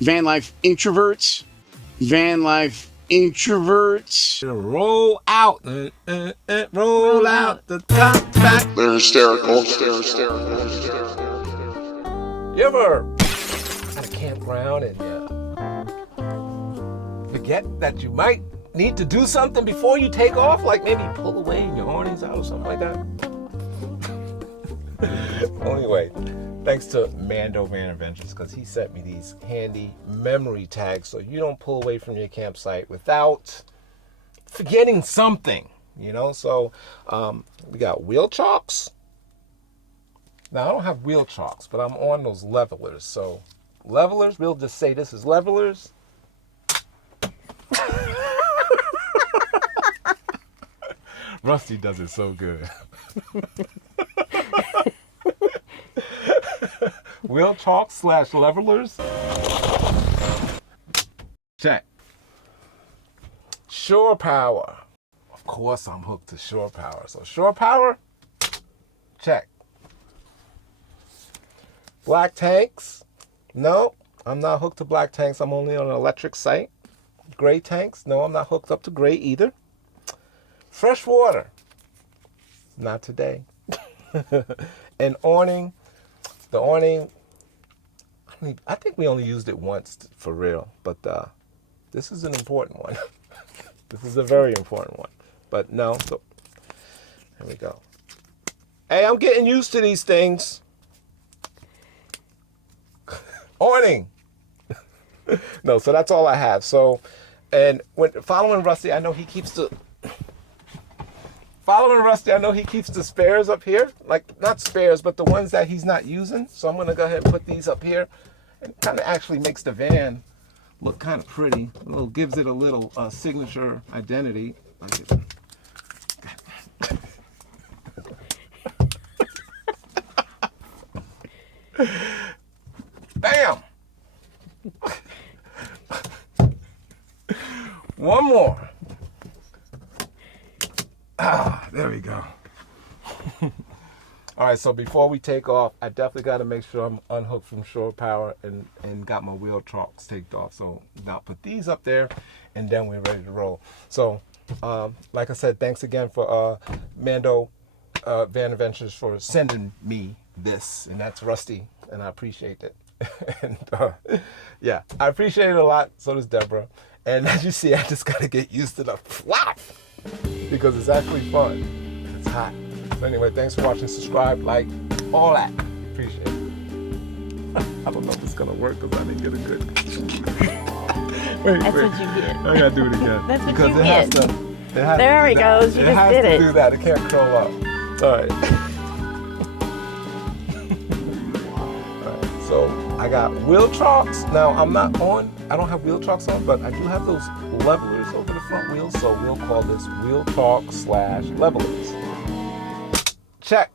van life introverts. Van life introverts. Roll out, roll out the top back. They're hysterical. You ever at a campground and forget that you might need to do something before you take off, like maybe pull away your awnings out or something like that? Anyway, thanks to Mando Van Adventures, because he sent me these handy memory tags so you don't pull away from your campsite without forgetting something, you know? So we got wheel chalks. Now, I don't have wheel chalks, but I'm on those levelers. So levelers, we'll just say this is levelers. Rusty does it so good. Wheel chalk / levelers. Check. Shore power. Of course I'm hooked to shore power. So shore power, check. Black tanks. No, I'm not hooked to black tanks. I'm only on an electric site. Gray tanks. No, I'm not hooked up to gray either. Fresh water. Not today. And awning. The awning, I think we only used it once for real, but this is an important one. This is a very important one. But no, so here we go. Hey, I'm getting used to these things. Awning. No, so that's all I have. So, and when following Rusty, I know he keeps the spares up here. Like, not spares, but the ones that he's not using. So I'm going to go ahead and put these up here. And kind of actually makes the van look kind of pretty. Gives it a little signature identity. Bam! One more. There we go. All right, so before we take off, I definitely got to make sure I'm unhooked from shore power and got my wheel chalks taped off. So now put these up there, and then we're ready to roll. So, like I said, thanks again for Mando Van Adventures for sending me this, and that's Rusty, and I appreciate it. And yeah, I appreciate it a lot. So does Debra. And as you see, I just got to get used to the flap because it's actually fun. It's hot. So anyway, thanks for watching. Subscribe, like, all that. Appreciate it. I don't know if it's gonna work because I didn't get a good. That's what you get. I gotta do it again. That's what because you it get. Has to, it has There to he goes. You it just has did to it. do that. It can't curl up. All right. All right. So I got wheel chalks. Now I don't have wheel chalks on, but I do have those levelers over the front wheels. So we'll call this wheel chalk / levelers. Check.